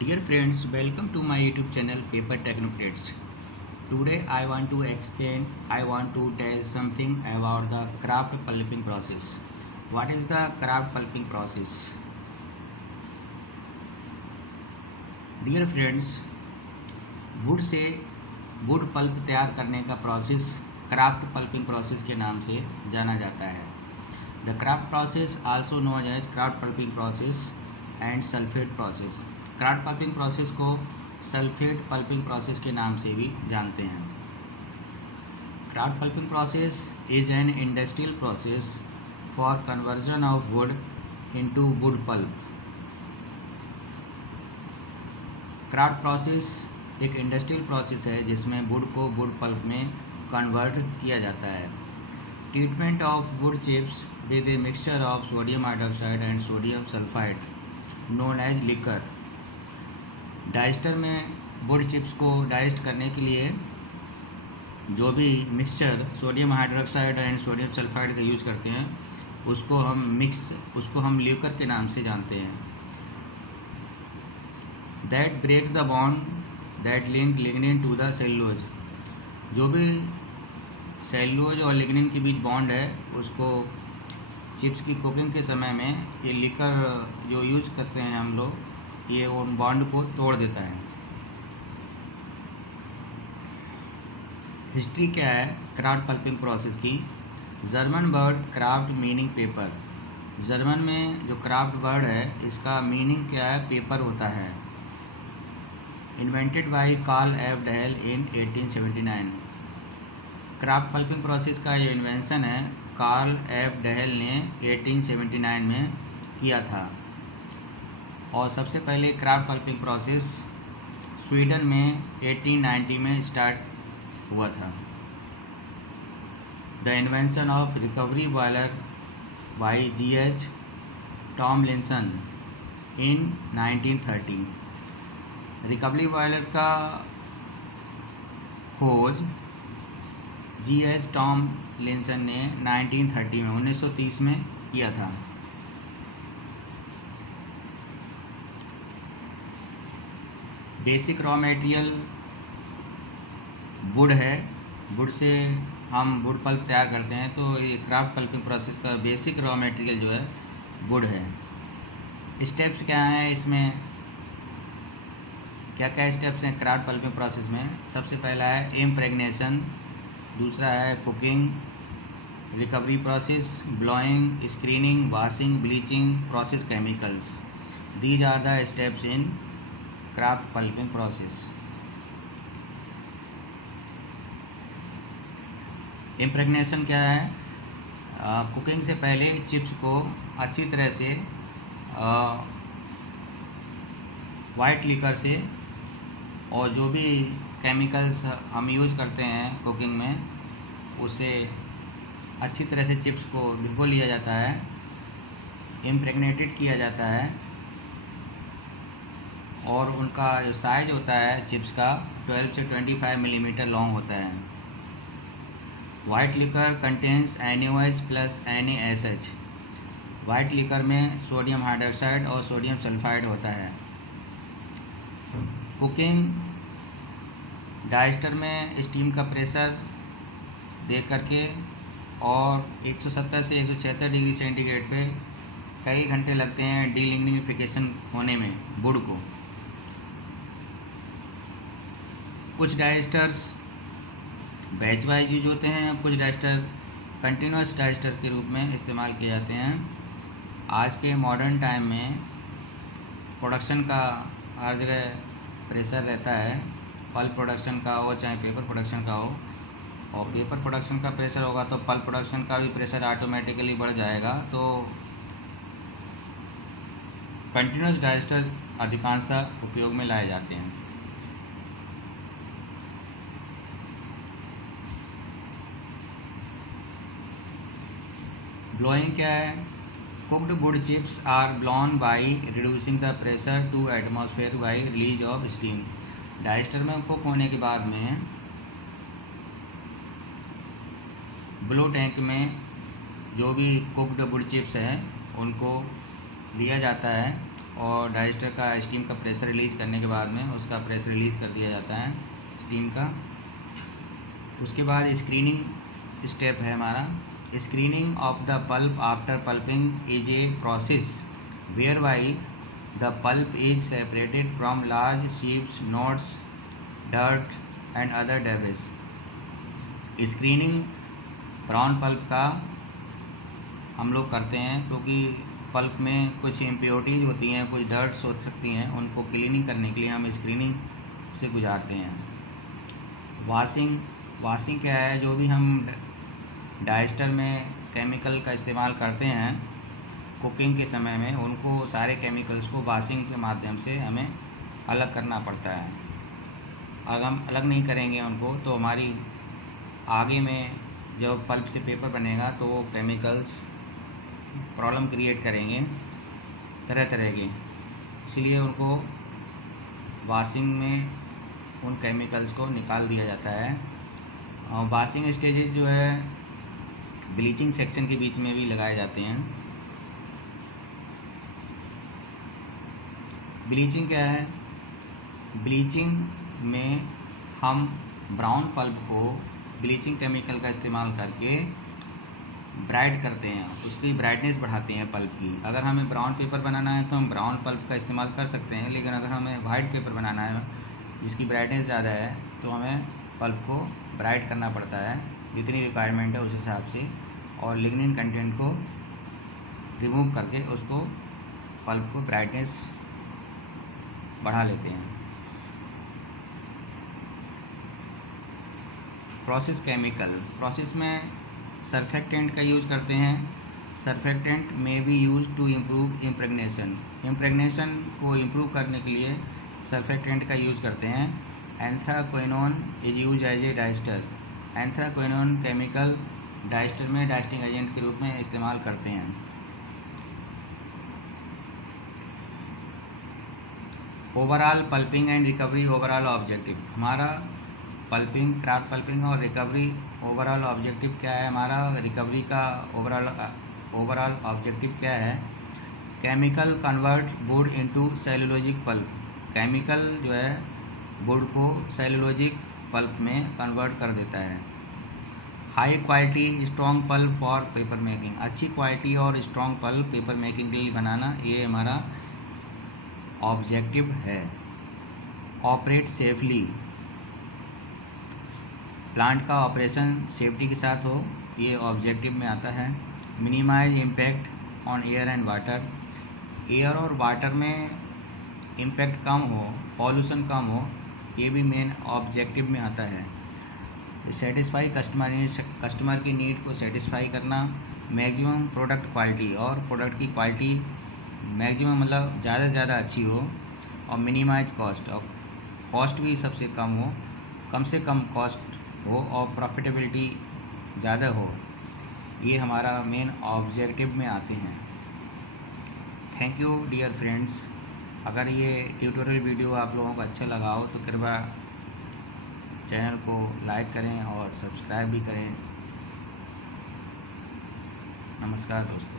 Dear friends, welcome to my YouTube channel Paper Technocrats. Today I want to tell something about the craft pulping process. What is the craft pulping process? Dear friends, would say wood pulp तैयार करने का process kraft pulping process के नाम से जाना जाता है. The kraft process also known as kraft pulping process and sulphate process. Kraft pulping process को सल्फेट पल्पिंग प्रोसेस के नाम से भी जानते हैं. Kraft pulping process is an industrial process for conversion of wood into wood pulp. Kraft process एक industrial process है जिसमें वुड को वुड पल्प में कन्वर्ट किया जाता है. Treatment of wood chips with a mixture of sodium hydroxide and sodium sulphide known as liquor. Digester में wood chips को डाइस्ट करने के लिए जो भी mixture sodium hydroxide and sodium sulphide का यूज़ करते हैं उसको हम लिकर के नाम से जानते हैं. That breaks the bond that link lignin to the cellulose. जो भी सेलुलोज और लिग्निन के बीच बॉन्ड है उसको चिप्स की कुकिंग के समय में ये लिकर जो यूज करते हैं हम लोग ये उन बॉन्ड को तोड़ देता है. हिस्ट्री क्या है क्राफ्ट पल्पिंग प्रोसेस की. German word craft meaning paper. German में जो क्राफ्ट वर्ड है इसका मीनिंग क्या है, पेपर होता है. Invented by Carl F Dahl in 1879. Kraft pulping process का जो इन्वेंशन है कार्ल एफ डेहल ने 1879 में किया था. और सबसे पहले क्राफ्ट पल्पिंग प्रोसेस स्वीडन में 1890 में स्टार्ट हुआ था. The invention of recovery boiler by G.H. Tomlinson in 1930. Recovery boiler का खोज G.H. टॉमलिंसन ने 1930 में 1930 में किया था. बेसिक रॉ मटेरियल वुड है. वुड से हम वुड पल्प तैयार करते हैं तो ये क्राफ्ट पल्पिंग प्रोसेस का बेसिक रॉ मटेरियल जो है वुड है. स्टेप्स क्या हैं इसमें, क्या क्या स्टेप्स हैं क्राफ्ट पल्पिंग प्रोसेस में. सबसे पहला है इम्प्रेग्नेशन, दूसरा है cooking, recovery process, blowing, screening, washing, bleaching, process chemicals. These are the steps in kraft pulping process. Impregnation क्या है, कुकिंग से पहले चिप्स को अच्छी तरह से वाइट लिकर से और जो भी केमिकल्स हम यूज करते हैं कुकिंग में उसे अच्छी तरह से चिप्स को भिगो लिया जाता है, इम्प्रेग्नेटेड किया जाता है. और उनका जो साइज होता है चिप्स का 12 से 25 मिलीमीटर लॉन्ग होता है. White liquor contains NaOH plus NaSH. White liquor में सोडियम हाइड्रोक्साइड और सोडियम सल्फाइड होता है. कुकिंग डाइस्टर में स्टीम का प्रेशर दे करके और 170 से 176 डिग्री सेंटीग्रेड पे कई घंटे लगते हैं डीलिग्निफिकेशन होने में वुड को. कुछ डाइस्टर्स बैच वाइज यूज होते हैं, कुछ डाइस्टर कंटिन्यूस डाइस्टर के रूप में इस्तेमाल किए जाते हैं. आज के मॉडर्न टाइम में प्रोडक्शन का हर जगह प्रेशर रहता है, पल्प प्रोडक्शन का हो चाहे पेपर प्रोडक्शन का हो. और पेपर प्रोडक्शन का प्रेशर होगा तो पल्प प्रोडक्शन का भी प्रेशर ऑटोमेटिकली बढ़ जाएगा. तो कंटिन्यूस डाइस्टर अधिकांशतः उपयोग में लाए जाते हैं. ब्लोइंग क्या है, cooked wood chips are blown by reducing the pressure to atmosphere by release of steam. Digester में कुक होने के बाद में ब्लो टैंक में जो भी कुक्ड वुड चिप्स हैं उनको लिया जाता है और डाइजेस्टर का स्टीम का प्रेशर रिलीज करने के बाद में उसका प्रेशर रिलीज कर दिया जाता है स्टीम का। उसके बाद स्क्रीनिंग स्टेप है हमारा। Screening of the pulp after pulping is a process whereby the pulp is separated from large शीप्स knots dirt and other debris. Screening brown pulp का हम लोग करते हैं क्योंकि पल्प में कुछ इम्प्योरिटीज़ होती हैं, कुछ डर्ट्स हो सकती हैं, उनको क्लीनिंग करने के लिए हम स्क्रीनिंग से गुजारते हैं। वाशिंग क्या है, जो भी हम डाइजेस्टर में केमिकल का इस्तेमाल करते हैं कुकिंग के समय में, उनको सारे केमिकल्स को वाशिंग के माध्यम से हमें अलग करना पड़ता है। अगर हम अलग नहीं करेंगे उनको तो हमारी आगे में जब पल्प से पेपर बनेगा तो वो केमिकल्स प्रॉब्लम क्रिएट करेंगे तरह तरह की, इसलिए उनको वाशिंग में उन केमिकल्स को निकाल दिया जाता है। और वाशिंग स्टेजेस जो है ब्लीचिंग सेक्शन के बीच में भी लगाए जाते हैं। ब्लीचिंग क्या है? ब्लीचिंग में हम ब्राउन पल्प को ब्लीचिंग केमिकल का इस्तेमाल करके ब्राइट करते हैं, उसकी ब्राइटनेस बढ़ाते हैं पल्प की। अगर हमें ब्राउन पेपर बनाना है तो हम ब्राउन पल्प का इस्तेमाल कर सकते हैं, लेकिन अगर हमें वाइट पेपर बनाना है जिसकी ब्राइटनेस ज़्यादा है तो हमें पल्प को ब्राइट करना पड़ता है जितनी रिक्वायरमेंट है उस हिसाब से, और लिग्निन कंटेंट को रिमूव करके उसको पल्प को ब्राइटनेस बढ़ा लेते हैं। प्रोसेस में सरफेक्टेंट का यूज़ करते हैं। सरफेक्टेंट में be use to improve impregnation को इम्प्रूव करने के लिए सरफेक्टेंट का यूज़ करते हैं। Anthraquinone is use as a digester. Anthraquinone chemical digester में डाइजेस्टिंग एजेंट के रूप में इस्तेमाल करते हैं। Overall pulping and recovery overall objective. हमारा क्राफ्ट पल्पिंग और रिकवरी ओवरऑल ऑब्जेक्टिव क्या है? हमारा रिकवरी का ओवरऑल ऑब्जेक्टिव क्या है? Chemical convert wood into cellulosic pulp. Chemical जो है वुड को सेलुलोजिक पल्प में कन्वर्ट कर देता है। High quality strong pulp for paper making. अच्छी क्वालिटी और स्ट्रॉन्ग पल्प पेपर मेकिंग के लिए बनाना, ये हमारा ऑब्जेक्टिव है। Operate safely. प्लांट का ऑपरेशन सेफ्टी के साथ हो, ये ऑब्जेक्टिव में आता है। Minimise impact on air and water. Air और वाटर में इम्पैक्ट कम हो, पॉल्यूशन कम हो, ये भी मेन ऑब्जेक्टिव में आता है। सेटिस्फाई कस्टमर की नीड को सेटिस्फाई करना। मैक्सिमम प्रोडक्ट क्वालिटी, और प्रोडक्ट की क्वालिटी मैक्सिमम मतलब ज़्यादा से ज़्यादा अच्छी हो। और मिनिमाइज कॉस्ट, और कॉस्ट भी सबसे कम से कम कॉस्ट हो और प्रॉफिटेबिलिटी ज़्यादा हो, ये हमारा मेन ऑब्जेक्टिव में आते हैं। Thank you dear friends. अगर ये ट्यूटोरियल वीडियो आप लोगों को अच्छा लगा हो तो कृपया चैनल को लाइक करें और सब्सक्राइब भी करें। नमस्कार दोस्तों।